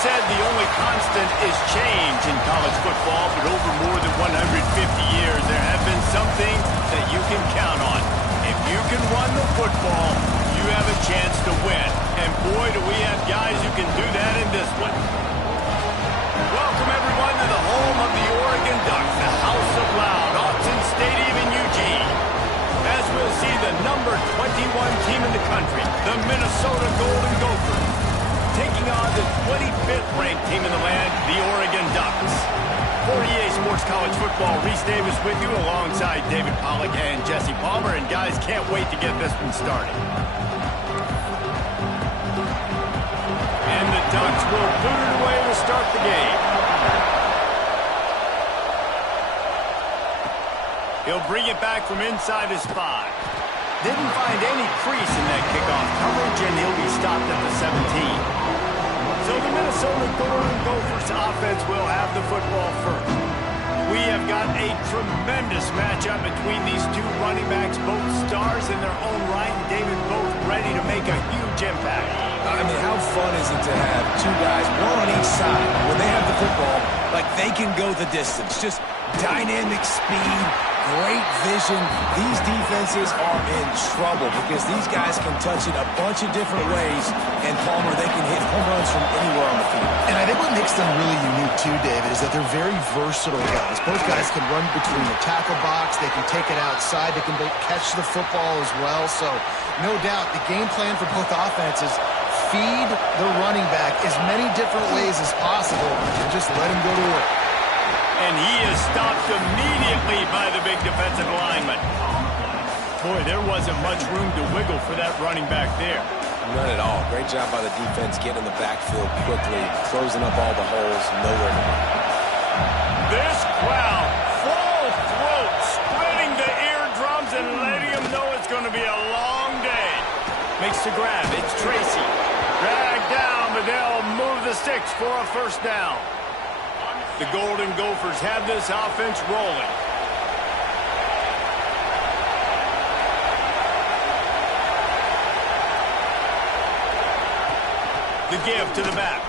said the only constant is change in college football, but over more than 150 years, there have been some things that you can count on. If you can run the football, you have a chance to win. And boy, do we have guys who can do that in this one. Welcome, everyone, to the home of the Oregon Ducks, the House of Loud, Autzen Stadium in Eugene. As we'll see the number 21 team in the country, the Minnesota Golden Gophers, taking on the 25th ranked team in the land, the Oregon Ducks. For EA Sports College Football, Reese Davis with you alongside David Pollack and Jesse Palmer. And guys, can't wait to get this one started. And the Ducks will boot it away to start the game. He'll bring it back from inside his 5. Didn't find any crease in that kickoff coverage, and he'll be stopped at the 17. So the Minnesota Golden Gophers offense will have the football first. We have got a tremendous matchup between these two running backs, both stars in their own right, and David, both ready to make a huge impact. I mean, how fun is it to have two guys, one on each side, when they have the football, like they can go the distance. Just dynamic speed, great vision. These defenses are in trouble because these guys can touch it a bunch of different ways, and Palmer, they can hit home runs from anywhere on the field. And I think what makes them really unique too, David, is that they're very versatile guys. Both guys can run between the tackle box, they can take it outside, they can both catch the football as well. So no doubt the game plan for both offenses, feed the running back as many different ways as possible and just let him go to work. And he is stopped immediately by the big defensive lineman. Boy, there wasn't much room to wiggle for that running back there. None at all. Great job by the defense getting in the backfield quickly, closing up all the holes, nowhere to run. This crowd, full throat, splitting the eardrums and letting them know it's going to be a long day. Makes the grab. It's Tracy. Dragged down, but they'll move the sticks for a first down. The Golden Gophers have this offense rolling. The give to the back.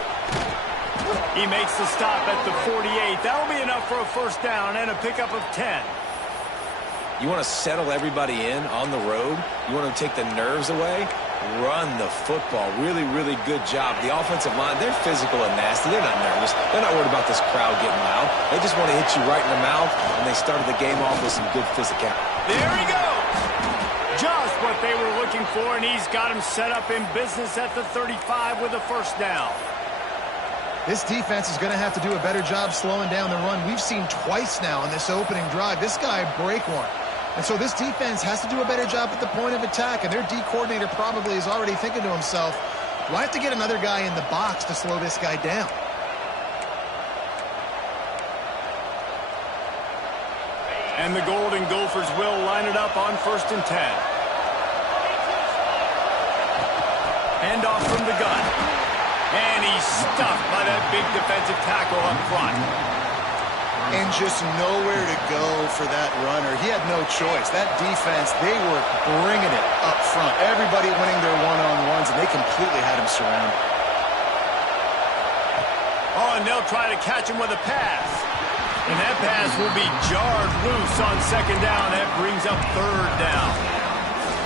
He makes the stop at the 48. That'll be enough for a first down and a pickup of 10. You want to settle everybody in on the road? You want to take the nerves away? Run the football. Really, really good job. The offensive line, they're physical and nasty. They're not nervous. They're not worried about this crowd getting loud. They just want to hit you right in the mouth, and they started the game off with some good physicality. There he goes. Just what they were looking for, and he's got him set up in business at the 35 with a first down. This defense is going to have to do a better job slowing down the run. We've seen twice now in this opening drive. This guy break one. And so this defense has to do a better job at the point of attack, and their D coordinator probably is already thinking to himself, do I have to get another guy in the box to slow this guy down? And the Golden Gophers will line it up on 1st and 10. Hand off from the gun. And he's stuffed by that big defensive tackle up front. And just nowhere to go for that runner. He had no choice. That defense, they were bringing it up front. Everybody winning their one-on-ones, and they completely had him surrounded. Oh, and they'll try to catch him with a pass. And that pass will be jarred loose on 2nd down. That brings up 3rd down.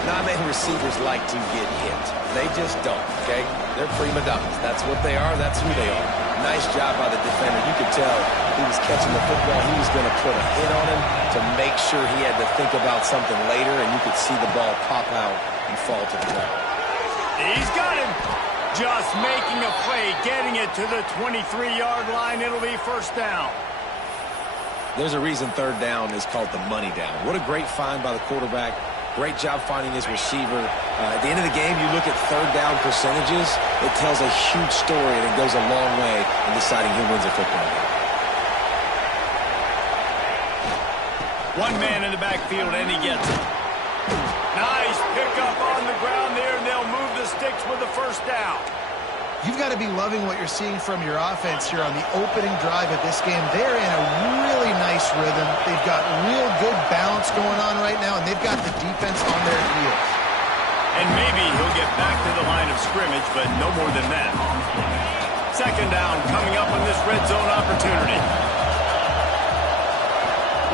Not many receivers like to get hit. They just don't, okay? They're prima donnas. That's what they are. That's who they are. Nice job by the defender. You could tell he was catching the football. He was going to put a hit on him to make sure he had to think about something later, and you could see the ball pop out and fall to the ground. He's got him. Just making a play, getting it to the 23-yard line. It'll be 1st down. There's a reason 3rd down is called the money down. What a great find by the quarterback. Great job finding his receiver. At the end of the game, you look at 3rd down percentages. It tells a huge story, and it goes a long way in deciding who wins a football game. One man in the backfield, and he gets it. Nice pickup on the ground there, and they'll move the sticks with the 1st down. You've got to be loving what you're seeing from your offense here on the opening drive of this game. They're in a really nice rhythm. They've got real good balance going on right now, and they've got the defense on their heels. And maybe he'll get back to the line of scrimmage, but no more than that. Second down coming up on this red zone opportunity.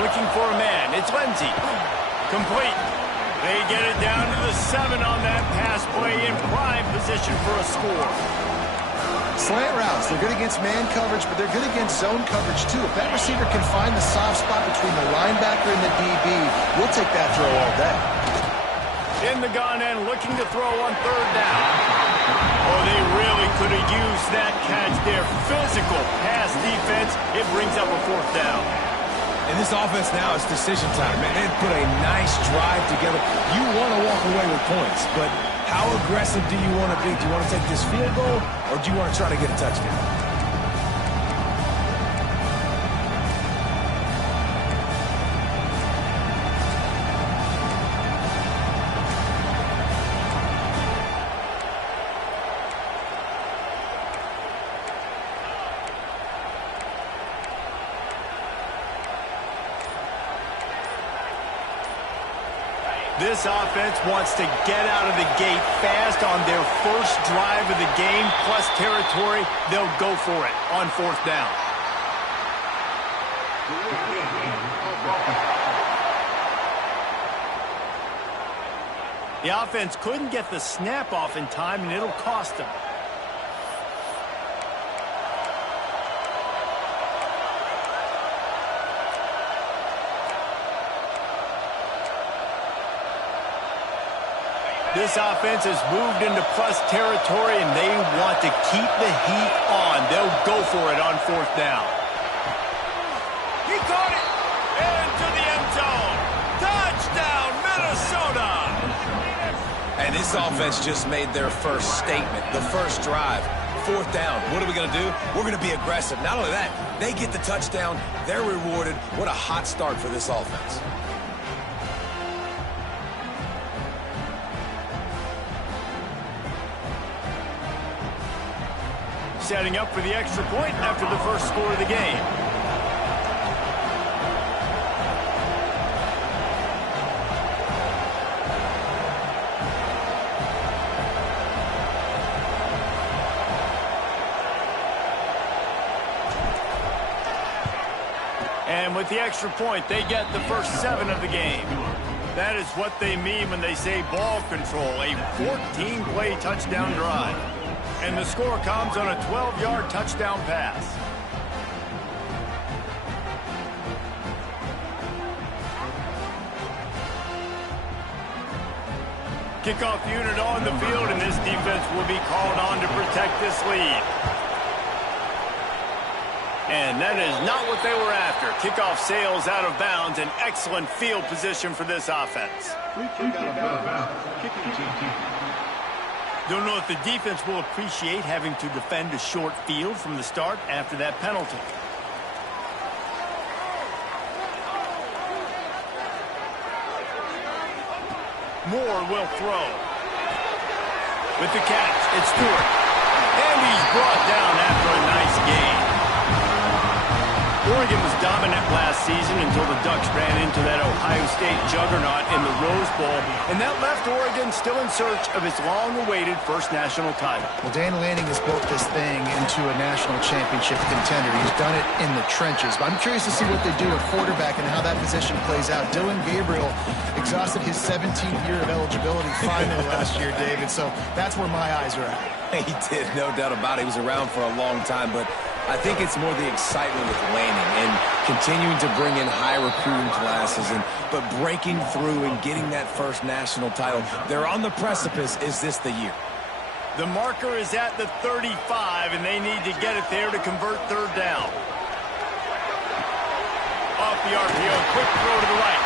Looking for a man. It's Lindsey. Complete. They get it down to the 7 on that pass play in prime position for a score. Slant routes, they're good against man coverage, but they're good against zone coverage too. If that receiver can find the soft spot between the linebacker and the DB, we'll take that throw all day. In the gun and looking to throw on third down. Oh, they really could have used that catch there. Physical pass defense. It brings up a fourth down. And this offense now is decision time, man. They put a nice drive together. You want to walk away with points, but how aggressive do you want to be? Do you want to take this field goal, or do you want to try to get a touchdown? This offense wants to get out of the gate fast on their first drive of the game, plus territory. They'll go for it on fourth down. The offense couldn't get the snap off in time, and it'll cost them. This offense has moved into plus territory, and they want to keep the heat on. They'll go for it on fourth down. He caught it into the end zone. Touchdown, Minnesota! And this offense just made their first statement, the first drive. Fourth down. What are we going to do? We're going to be aggressive. Not only that, they get the touchdown. They're rewarded. What a hot start for this offense. Setting up for the extra point after the first score of the game. And with the extra point, they get the first 7 of the game. That is what they mean when they say ball control, a 14-play touchdown drive. And the score comes on a 12-yard touchdown pass. Kickoff unit on the field, and this defense will be called on to protect this lead. And that is not what they were after. Kickoff sails out of bounds, an excellent field position for this offense. Don't know if the defense will appreciate having to defend a short field from the start after that penalty. Moore will throw. With the catch, it's Stewart. And he's brought down after a nice gain. Oregon was dominant last season until the Ducks ran into that Ohio State juggernaut in the Rose Bowl, and that left Oregon still in search of its long-awaited first national title. Well, Dan Lanning has built this thing into a national championship contender. He's done it in the trenches. But I'm curious to see what they do at quarterback and how that position plays out. Dillon Gabriel exhausted his 17th year of eligibility finally last year, David, so that's where my eyes are at. He did, no doubt about it. He was around for a long time, but I think it's more the excitement with Lanning and continuing to bring in high recruiting classes, but breaking through and getting that first national title. They're on the precipice. Is this the year? The marker is at the 35, and they need to get it there to convert third down. Off the RPO, quick throw to the right.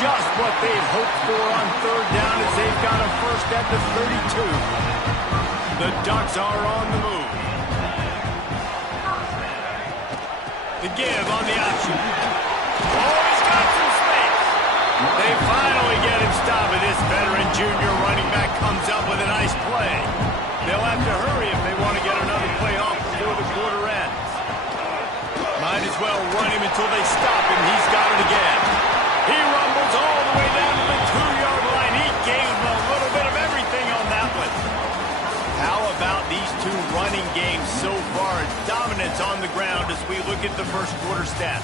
Just what they've hoped for on third down as they've got a first at the 32. The Ducks are on the move. The give on the option. Oh, he's got some space. They finally get him stopped, and this veteran junior running back comes up with a nice play. They'll have to hurry if they want to get another play off before the quarter ends. Might as well run him until they stop him. He's got it again. He rumbles all the way down to the 2-yard line. He gave him a little bit of everything on that one. How about these two running games so far ground as we look at the first quarter stats.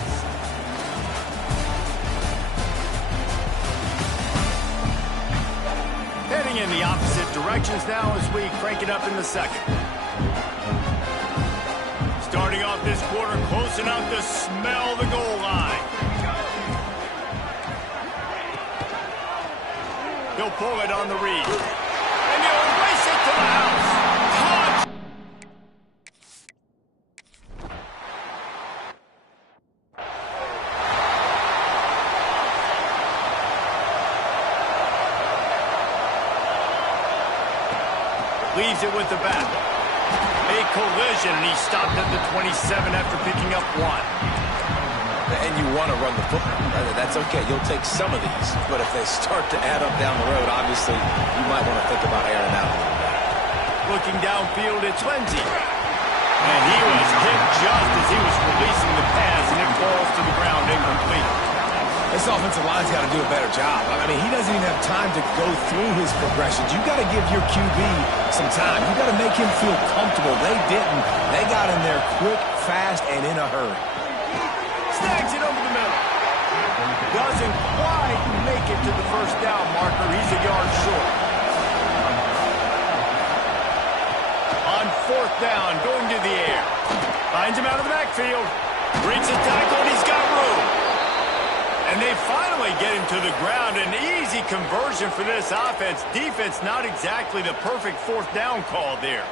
Heading in the opposite directions now as we crank it up in the second. Starting off this quarter close enough to smell the goal line. He'll pull it on the read. And he'll race it to the house. Touch! Leaves it with the back. A collision, and he stopped at the 27 after picking up one. And you want to run the football. That's okay. You'll take some of these. But if they start to add up down the road, obviously, you might want to think about airing out a little bit. Looking downfield, it's Lindsey. And he was hit just as he was releasing the pass, and it falls to the ground incomplete. This offensive line's got to do a better job. I mean, he doesn't even have time to go through his progressions. You got to give your QB some time. You got to make him feel comfortable. They didn't. They got in there quick, fast, and in a hurry. Snags it over the middle. Doesn't quite make it to the first down marker. He's a yard short. On fourth down, going to the air. Finds him out of the backfield. Breaks a tackle, and he's got room. And they finally get him to the ground. An easy conversion for this offense. Defense not exactly the perfect fourth down call there.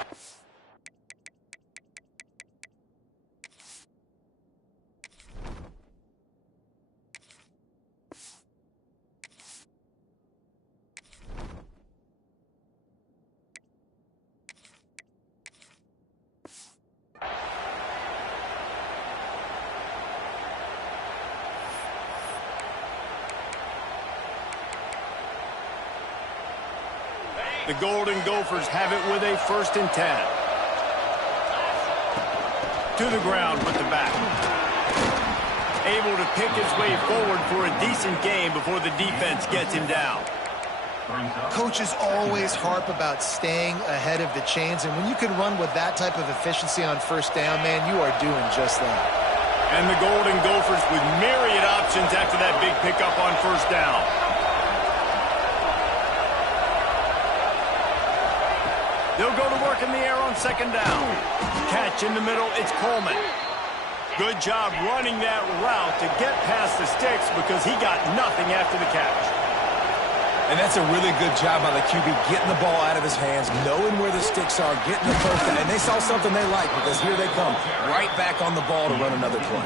The Golden Gophers have it with a 1st and 10. To the ground with the back. Able to pick his way forward for a decent game before the defense gets him down. Coaches always harp about staying ahead of the chains, and when you can run with that type of efficiency on first down, man, you are doing just that. And the Golden Gophers with myriad options after that big pickup on first down. They'll go to work in the air on second down. Catch in the middle, it's Coleman. Good job running that route to get past the sticks because he got nothing after the catch. And that's a really good job by the QB, getting the ball out of his hands, knowing where the sticks are, getting the first down. And they saw something they like because here they come, right back on the ball to run another play.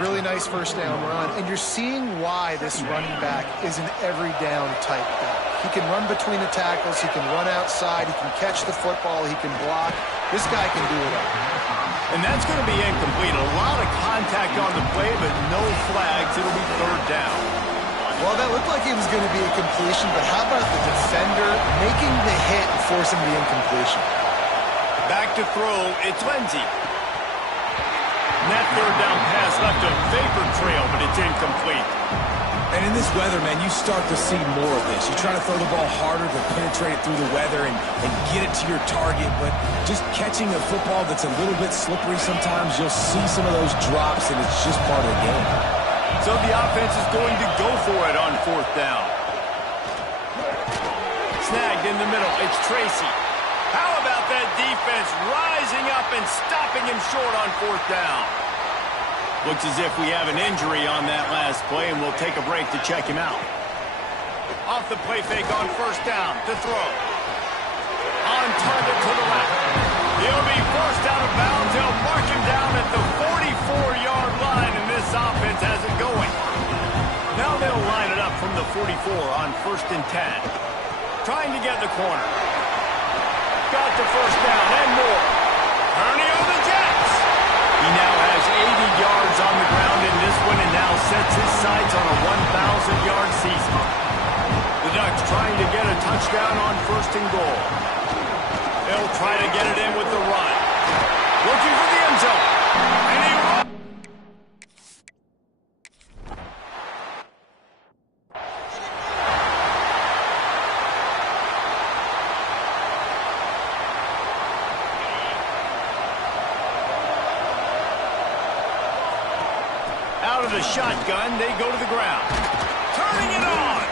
Really nice first down run. And you're seeing why this running back is an every down type back. He can run between the tackles. He can run outside. He can catch the football. He can block. This guy can do it all. And that's going to be incomplete. A lot of contact on the play, but no flags. It'll be third down. Well, that looked like it was going to be a completion, but how about the defender making the hit and forcing the incompletion? Back to throw, it's Lindsey. And that third down pass left a vapor trail, but it's incomplete. And in this weather, man, you start to see more of this. You try to throw the ball harder to penetrate it through the weather and get it to your target, but just catching a football that's a little bit slippery sometimes, you'll see some of those drops, and it's just part of the game. So the offense is going to go for it on fourth down. Snagged in the middle, it's Tracy. How about that defense rising up and stopping him short on fourth down? Looks as if we have an injury on that last play, and we'll take a break to check him out. Off the play fake on first down to throw. On target to the left. He'll be forced out of bounds. They'll mark him down at the 44-yard line, and this offense has it going. Now they'll line it up from the 44 on 1st and 10. Trying to get the corner. Got the first down and more. Hurney on the Jets. He now has 80 yards on the ground in this one and now sets his sights on a 1,000-yard season. The Ducks trying to get a touchdown on 1st and goal. They'll try to get it in with the run. Looking for the end zone. And he runs. the shotgun. They go to the ground. Turning it on.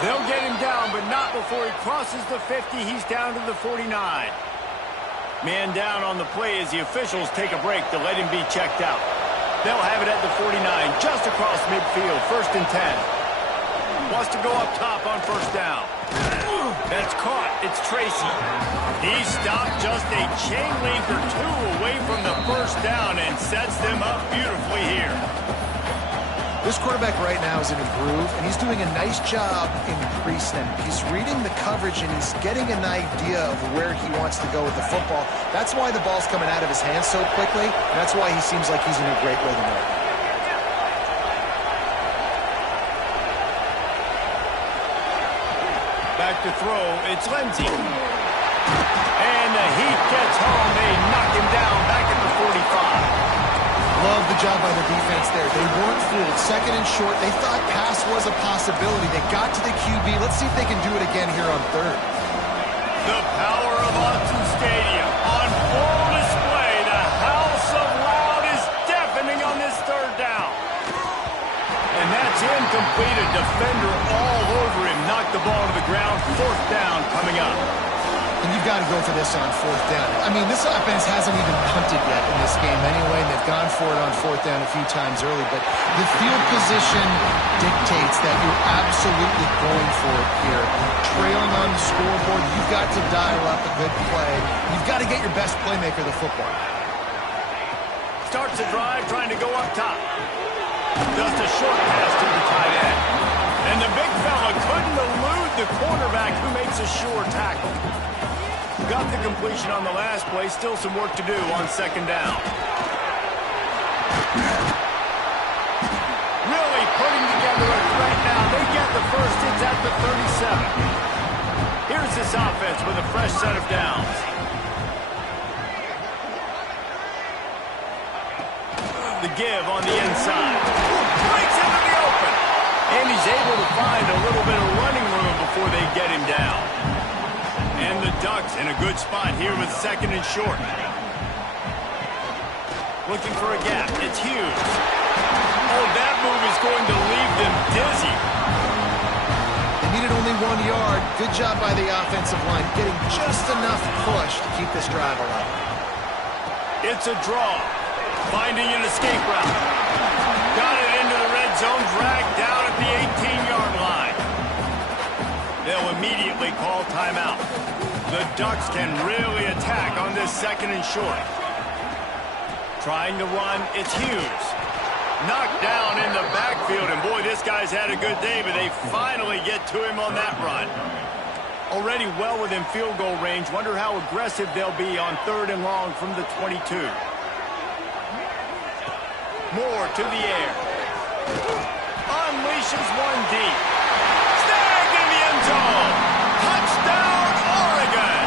They'll get him down, but not before he crosses the 50. He's down to the 49. Man down on the play as the officials take a break to let him be checked out. They'll have it at the 49, just across midfield, 1st and 10. Wants to go up top on 1st down. That's caught. It's Tracy. He stopped just a chain link or two away from the 1st down and sets them up beautifully here. This quarterback right now is in a groove, and he's doing a nice job in pre-snap. He's reading the coverage, and he's getting an idea of where he wants to go with the football. That's why the ball's coming out of his hands so quickly, and that's why he seems like he's in a great rhythm right now. Back to throw, it's Lindsey. And the heat gets home. They knock him down back at the 45. Love the job by the defense there. They weren't fooled. 2nd and short. They thought pass was a possibility. They got to the QB. Let's see if they can do it again here on 3rd. The power of Autzen Stadium on full display. The house of loud is deafening on this 3rd down. And that's incomplete. A defender all over him. Knocked the ball to the ground. 4th down coming up. And you've got to go for this on 4th down. I mean, this offense hasn't even punted yet in this game anyway, and they've gone for it on 4th down a few times early. But the field position dictates that you're absolutely going for it here. Trailing on the scoreboard, you've got to dial up a good play. You've got to get your best playmaker the football. Starts the drive, trying to go up top. Just a short pass to the tight end. And the big fella couldn't elude the cornerback who makes a sure tackle. Got the completion on the last play. Still some work to do on 2nd down. Really putting together a threat now. They get the first. It's at the 37. Here's this offense with a fresh set of downs. The give on the inside. Breaks into the open. And he's able to find a little bit of running room before they get him down. And the Ducks in a good spot here with 2nd and short. Looking for a gap. It's Hughes. Oh, that move is going to leave them dizzy. They needed only 1 yard. Good job by the offensive line, getting just enough push to keep this drive alive. It's a draw. Finding an escape route. Got it into the red zone, dragged down at the 18-yard line. They'll immediately call timeout. The Ducks can really attack on this 2nd and short. Trying to run, it's Hughes. Knocked down in the backfield, and boy, this guy's had a good day, but they finally get to him on that run. Already well within field goal range. Wonder how aggressive they'll be on 3rd and long from the 22. Moore to the air. Unleashes one deep. Snagged in the end zone. Touchdown, Oregon.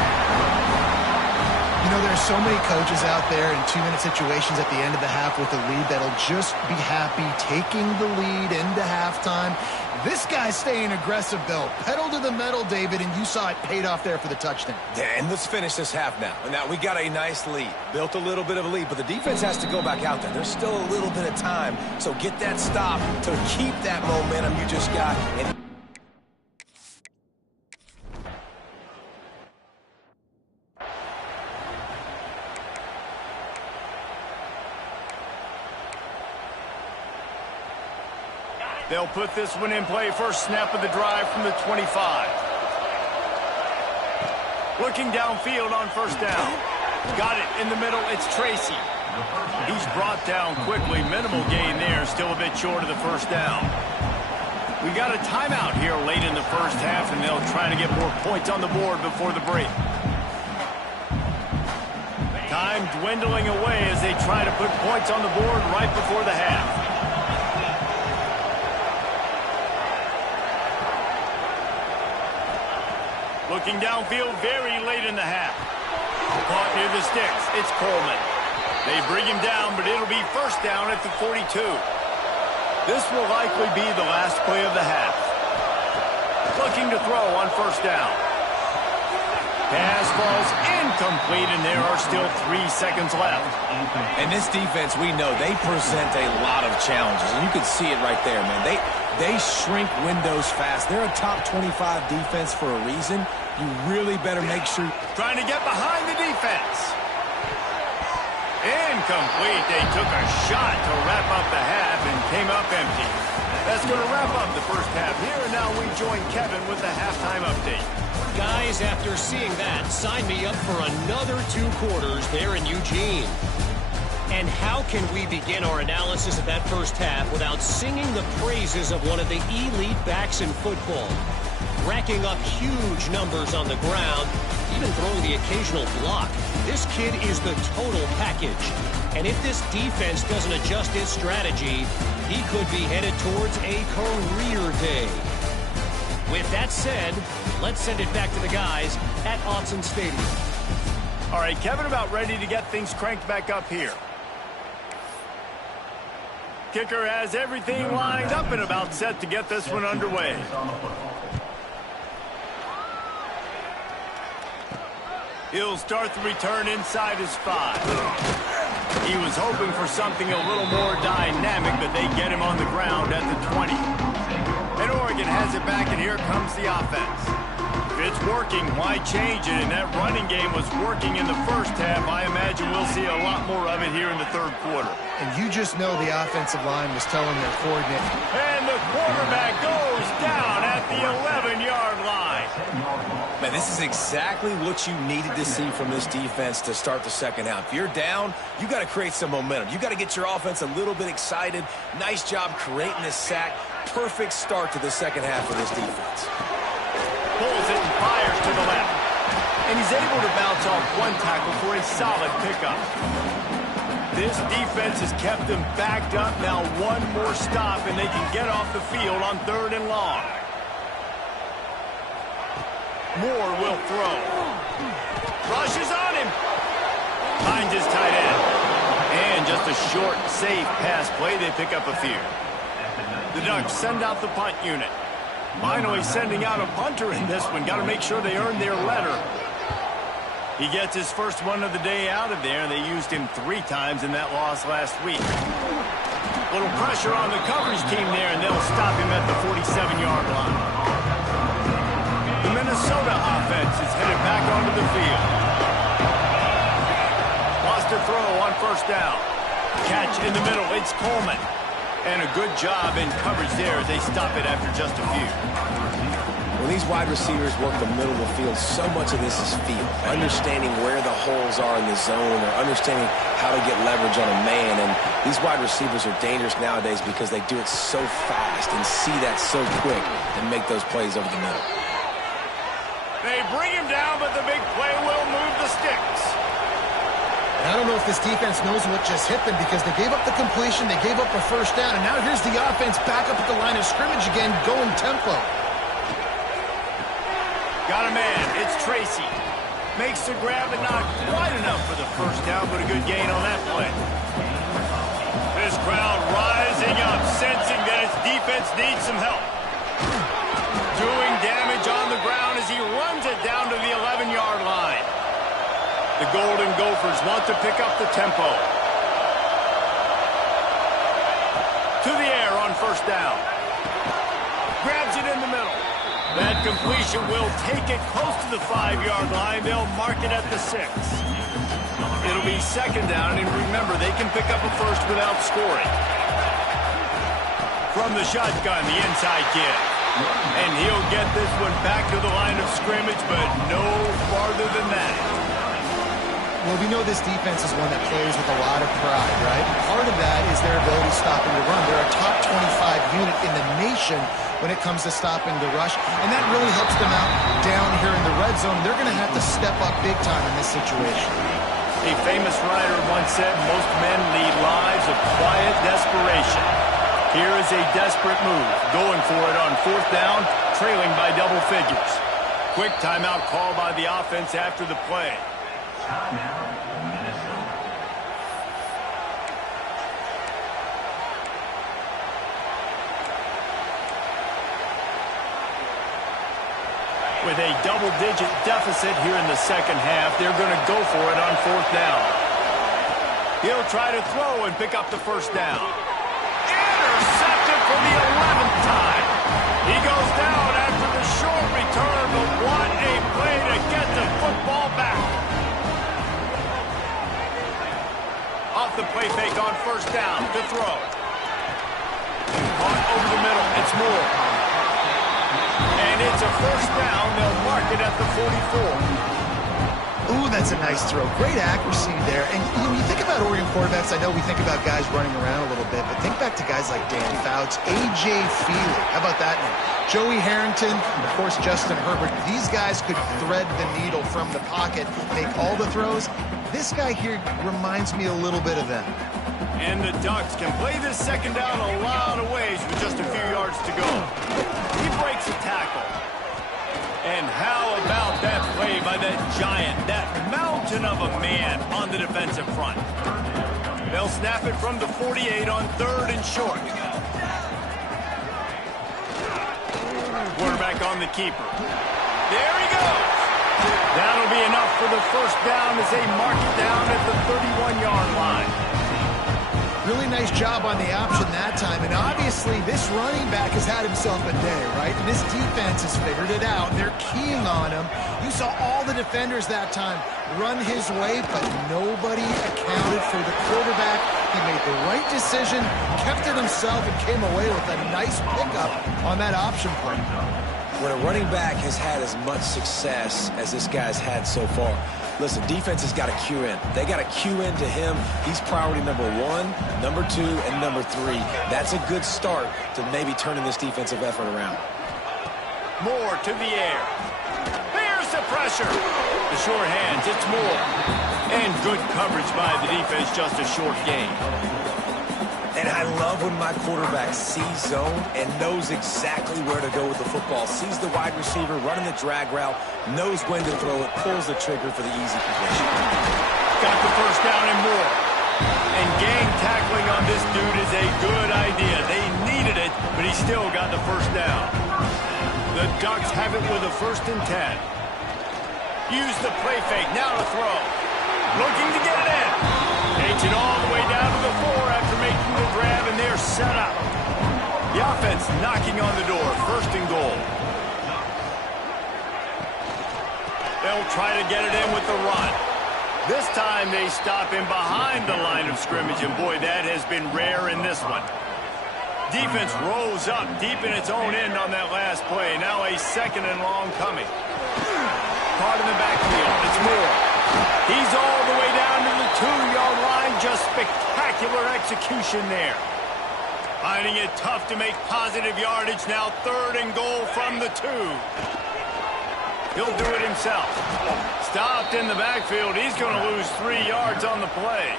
You know, there's so many coaches out there in 2-minute situations at the end of the half with a lead that'll just be happy taking the lead into halftime. This guy's staying aggressive, though. Pedal to the metal, David, and you saw it paid off there for the touchdown. Yeah, and let's finish this half now. Now, we got a nice lead. Built a little bit of a lead, but the defense has to go back out there. There's still a little bit of time, so get that stop to keep that momentum you just got. And they'll put this one in play. First snap of the drive from the 25. Looking downfield on 1st down. Got it in the middle. It's Tracy. He's brought down quickly. Minimal gain there. Still a bit short of the 1st down. We got a timeout here late in the 1st half, and they'll try to get more points on the board before the break. Time dwindling away as they try to put points on the board right before the half. Looking downfield very late in the half. Caught near the sticks. It's Coleman. They bring him down, but it'll be 1st down at the 42. This will likely be the last play of the half. Looking to throw on 1st down. Pass falls incomplete, and there are still 3 seconds left. And this defense, we know, they present a lot of challenges. And you can see it right there, man. They shrink windows fast. They're a top 25 defense for a reason. You really better make sure. Trying to get behind the defense. Incomplete. They took a shot to wrap up the half and came up empty. That's going to wrap up the first half here. And now we join Kevin with the halftime update. Guys, after seeing that, sign me up for another 2 quarters there in Eugene. And how can we begin our analysis of that first half without singing the praises of one of the elite backs in football? Racking up huge numbers on the ground, even throwing the occasional block. This kid is the total package. And if this defense doesn't adjust its strategy, he could be headed towards a career day. With that said, let's send it back to the guys at Autzen Stadium. All right, Kevin, about ready to get things cranked back up here. Kicker has everything lined up and about set to get this one underway. He'll start the return inside his 5. He was hoping for something a little more dynamic, but they get him on the ground at the 20. And Oregon has it back, and here comes the offense. If it's working, why change it? And that running game was working in the first half. I imagine we'll see a lot more of it here in the third quarter. And you just know the offensive line was telling their coordinator. And the quarterback goes down at the 11-yard line. Man, this is exactly what you needed to see from this defense to start the second half. If you're down, you got to create some momentum. You got to get your offense a little bit excited. Nice job creating this sack. Perfect start to the second half of this defense. Pulls it and fires to the left. And he's able to bounce off one tackle for a solid pickup. This defense has kept them backed up. Now one more stop and they can get off the field on 3rd and long. Moore will throw. Rushes on him. Finds his tight end. And just a short, safe pass play. They pick up a few. The Ducks send out the punt unit. Finally sending out a punter in this one. Got to make sure they earn their letter. He gets his first one of the day out of there. They used him 3 times in that loss last week. Little pressure on the coverage team there, and they'll stop him at the 47-yard line. The Minnesota offense is headed back onto the field. Lost a throw on 1st down. Catch in the middle. It's Coleman. And a good job in coverage there as they stop it after just a few. When these wide receivers work the middle of the field, so much of this is feel. Understanding where the holes are in the zone or understanding how to get leverage on a man. And these wide receivers are dangerous nowadays because they do it so fast and see that so quick and make those plays over the middle. They bring him down, but the big play will move the sticks. I don't know if this defense knows what just hit them because they gave up the completion, they gave up a 1st down, and now here's the offense back up at the line of scrimmage again, going tempo. Got a man. It's Tracy. Makes the grab and not quite enough for the 1st down, but a good gain on that play. This crowd rising up, sensing that its defense needs some help. Doing damage on the ground as he runs it down to the 11-yard line. The Golden Gophers want to pick up the tempo. To the air on 1st down. Grabs it in the middle. That completion will take it close to the 5-yard line. They'll mark it at the 6. It'll be 2nd down, and remember, they can pick up a 1st without scoring. From the shotgun, the inside kid. And he'll get this one back to the line of scrimmage, but no farther than that. Well, we know this defense is one that plays with a lot of pride, right? Part of that is their ability to stop and to run. They're a top 25 unit in the nation when it comes to stopping the rush, and that really helps them out down here in the red zone. They're going to have to step up big time in this situation. A famous writer once said, most men lead lives of quiet desperation. Here is a desperate move, going for it on 4th down, trailing by double figures. Quick timeout call by the offense after the play. With a double-digit deficit here in the second half, they're going to go for it on fourth down. He'll try to throw and pick up the first down. Intercepted for the 11th time. He goes down after the short return, but what a play to get the football back. Off the play fake on first down to throw. Caught over the middle. It's Moore. And it's a first down. They'll mark it at the 44. Ooh, that's a nice throw. Great accuracy there. And you think about Oregon quarterbacks, I know we think about guys running around a little bit, but think back to guys like Dan Fouts, A.J. Feely. How about that name? Joey Harrington, of course, Justin Herbert. These guys could thread the needle from the pocket, make all the throws. This guy here reminds me a little bit of them. And the Ducks can play this second down a lot of ways with just a few yards to go. He breaks a tackle. And how about that play by that giant, that mountain of a man on the defensive front? They'll snap it from the 48 on third and short. Quarterback on the keeper. There he goes. That'll be enough for the first down as they mark it down at the 31-yard line. Really nice job on the option that time. And obviously, this running back has had himself a day, right? And this defense has figured it out. They're keying on him. You saw all the defenders that time run his way, but nobody accounted for the quarterback. He made the right decision, kept it himself, and came away with a nice pickup on that option play. When a running back has had as much success as this guy's had so far, listen, defense has got to cue in. They got to cue into him. He's priority number 1, number 2, and number 3. That's a good start to maybe turning this defensive effort around. Moore to the air. There's the pressure. The short hands, it's Moore. And good coverage by the defense, just a short gain. And I love when my quarterback sees zone and knows exactly where to go with the football. Sees the wide receiver running the drag route, knows when to throw it, pulls the trigger for the easy completion. Got the first down and more. And gang tackling on this dude is a good idea. They needed it, but he still got the first down. The Ducks have it with a 1st and 10. Use the play fake, now to throw. Looking to get it in. Takes it all the way down to the 4 after making the grab, and they're set up. The offense knocking on the door, 1st and goal. They'll try to get it in with the run. This time they stop him behind the line of scrimmage, and boy, that has been rare in this one. Defense rose up deep in its own end on that last play. Now a 2nd and long coming. Caught in the backfield. It's Moore. He's all the way down to the 2-yard line. Just spectacular execution there. Finding it tough to make positive yardage. Now 3rd and goal from the 2. He'll do it himself. Stopped in the backfield. He's going to lose 3 yards on the play.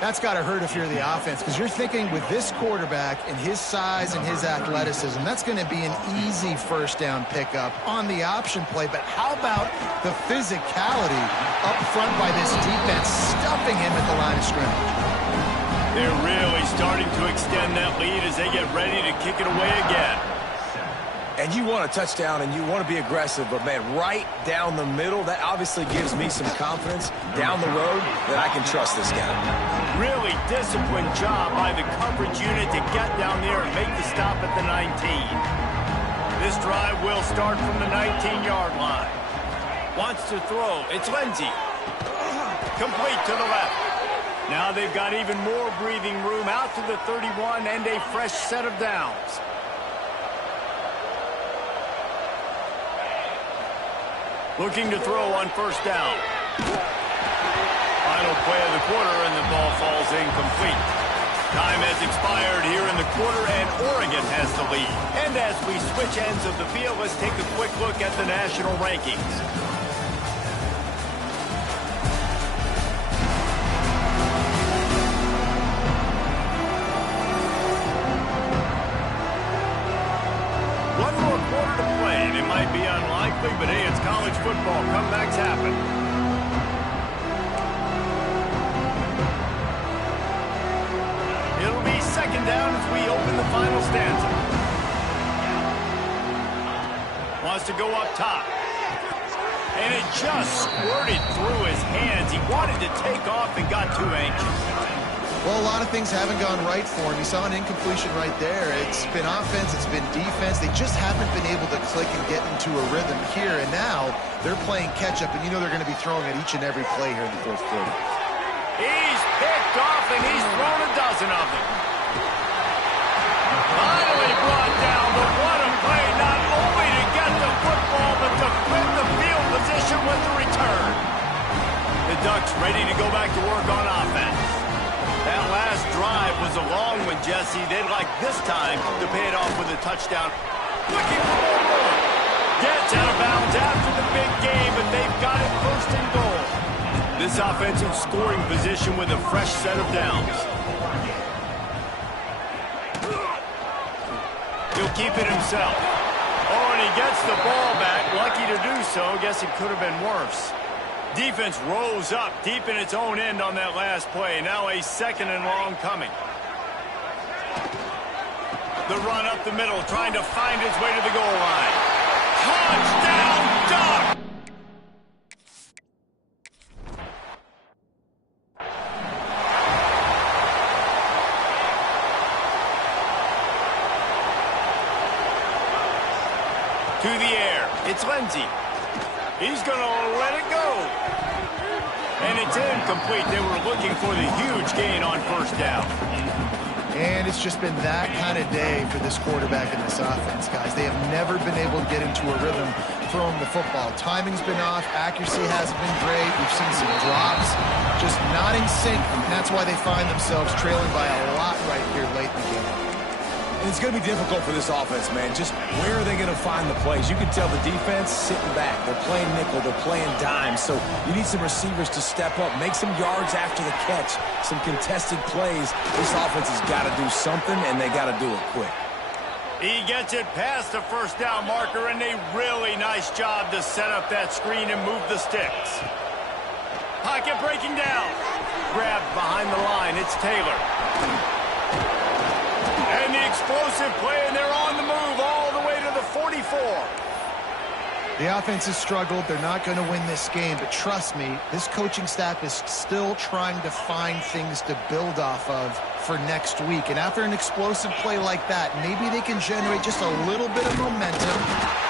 That's got to hurt if you're the offense, because you're thinking with this quarterback and his size and his athleticism, that's going to be an easy first down pickup on the option play. But how about the physicality up front by this defense, stuffing him at the line of scrimmage? They're really starting to extend that lead as they get ready to kick it away again. And you want a touchdown and you want to be aggressive, but man, right down the middle, that obviously gives me some confidence down the road that I can trust this guy. Really disciplined job by the coverage unit to get down there and make the stop at the 19. This drive will start from the 19-yard line. Wants to throw. It's Lindsey. Complete to the left. Now they've got even more breathing room out to the 31 and a fresh set of downs. Looking to throw on first down. Final play of the quarter, and the ball falls incomplete. Time has expired here in the quarter, and Oregon has the lead. And as we switch ends of the field, let's take a quick look at the national rankings. One more quarter to play. It might be unlikely, but hey, it's college football. Comebacks happen. It'll be 2nd down as we open the final stanza. Wants to go up top. And it just squirted through his hands. He wanted to take off and got too anxious. Well, a lot of things haven't gone right for him. He saw an incompletion right there. It's been offense, it's been defense. They just haven't been able to click and get into a rhythm here. And now they're playing catch-up, and you know they're going to be throwing at each and every play here in the fourth quarter. He's picked off, and he's thrown a dozen of them. Finally brought down, but what a play, not only to get the football, but to flip the field position with the return. The Ducks ready to go back to work on offense. That last drive was a long one, Jesse. They'd like this time to pay it off with a touchdown. Looking for more. Gets out of bounds after the big game, but they've got it first and goal. This offensive scoring position with a fresh set of downs. He'll keep it himself. Oh, and he gets the ball back. Lucky to do so. Guess it could have been worse. Defense rose up deep in its own end on that last play. Now a second and long coming. The run up the middle, trying to find its way to the goal line. Touchdown, Duck! To the air. It's Lindsey. He's going to let it go. And it's incomplete. They were looking for the huge gain on first down. And it's just been that kind of day for this quarterback and this offense, guys. They have never been able to get into a rhythm throwing the football. Timing's been off. Accuracy hasn't been great. We've seen some drops. Just not in sync. And that's why they find themselves trailing by a lot right here late in the game. And it's going to be difficult for this offense, man. Just where are they going to find the plays? You can tell the defense sitting back. They're playing nickel. They're playing dime. So you need some receivers to step up, make some yards after the catch, some contested plays. This offense has got to do something, and they got to do it quick. He gets it past the first down marker, and a really nice job to set up that screen and move the sticks. Pocket breaking down. Grabbed behind the line. It's Taylor. And the explosive play, and they're on the move all the way to the 44. The offense has struggled. They're not going to win this game, but trust me, this coaching staff is still trying to find things to build off of for next week. And after an explosive play like that, maybe they can generate just a little bit of momentum.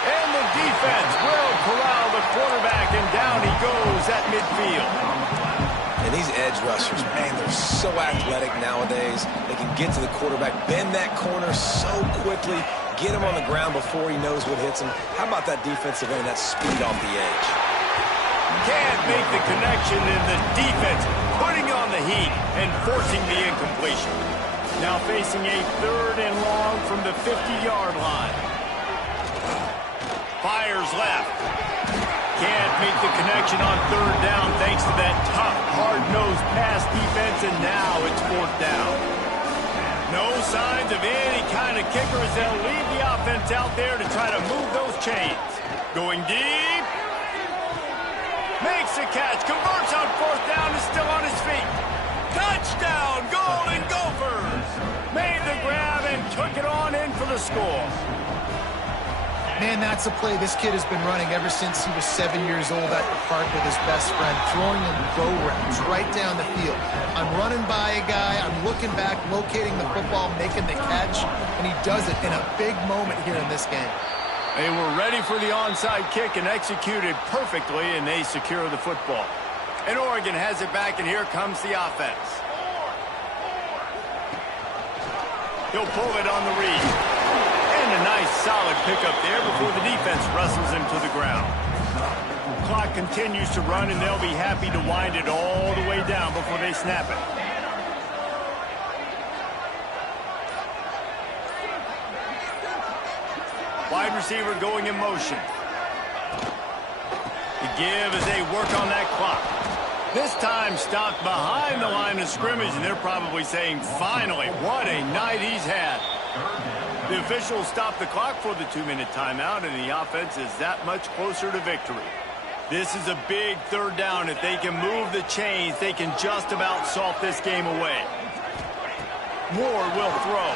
And the defense will corral the quarterback, and down he goes at midfield. And these edge rushers, man, they're so athletic nowadays. They can get to the quarterback, bend that corner so quickly, get him on the ground before he knows what hits him. How about that defensive end, that speed off the edge? Can't make the connection, in the defense putting on the heat and forcing the incompletion. Now facing a third and long from the 50-yard line. Fires left. Can't make the connection on third down thanks to that tough, hard-nosed pass defense, and now it's fourth down. No signs of any kind of kicker as they'll leave the offense out there to try to move those chains. Going deep. Makes the catch. Converts on fourth down, is still on his feet. Touchdown, Golden Gophers. Made the grab and took it on in for the score. Man, that's a play this kid has been running ever since he was 7 years old at the park with his best friend, throwing him go routes right down the field. I'm running by a guy, I'm looking back, locating the football, making the catch, and he does it in a big moment here in this game. They were ready for the onside kick and executed perfectly, and they secure the football. And Oregon has it back, and here comes the offense. He'll pull it on the read. And a nice solid pickup there before the defense wrestles him to the ground. Clock continues to run, and they'll be happy to wind it all the way down before they snap it. Wide receiver going in motion. The give as they work on that clock. This time stopped behind the line of scrimmage, and they're probably saying, finally, what a night he's had. The officials stopped the clock for the 2-minute timeout, and the offense is that much closer to victory. This is a big third down. If they can move the chains, they can just about salt this game away. Moore will throw.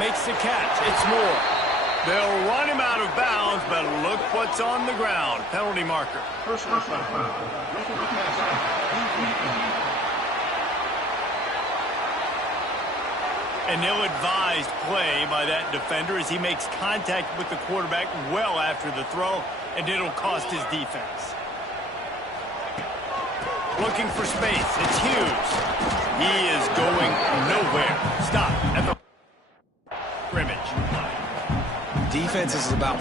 Makes the catch. It's Moore. They'll run him out of bounds, but look what's on the ground. Penalty marker. An ill-advised play by that defender as he makes contact with the quarterback well after the throw, and it'll cost his defense. Looking for space. It's Hughes. He is going nowhere. Stop at the scrimmage. Defense is about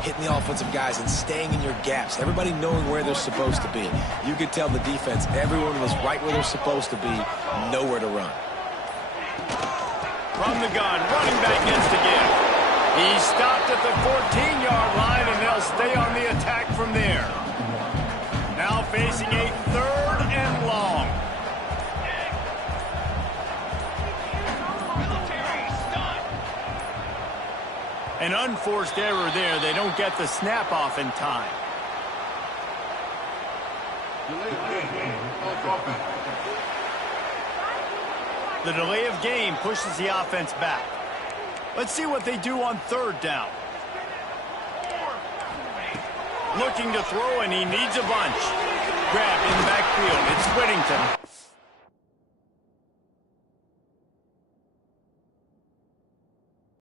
hitting the offensive guys and staying in your gaps. Everybody knowing where they're supposed to be. You could tell the defense, everyone was right where they're supposed to be, nowhere to run. From the gun, running back gets to give. He stopped at the 14-yard line, and they'll stay on the attack from there. Now facing a 3rd and long. An unforced error there. They don't get the snap off in time. The delay of game pushes the offense back. Let's see what they do on 3rd down. Looking to throw, and he needs a bunch. Grab in the backfield. It's Whittington.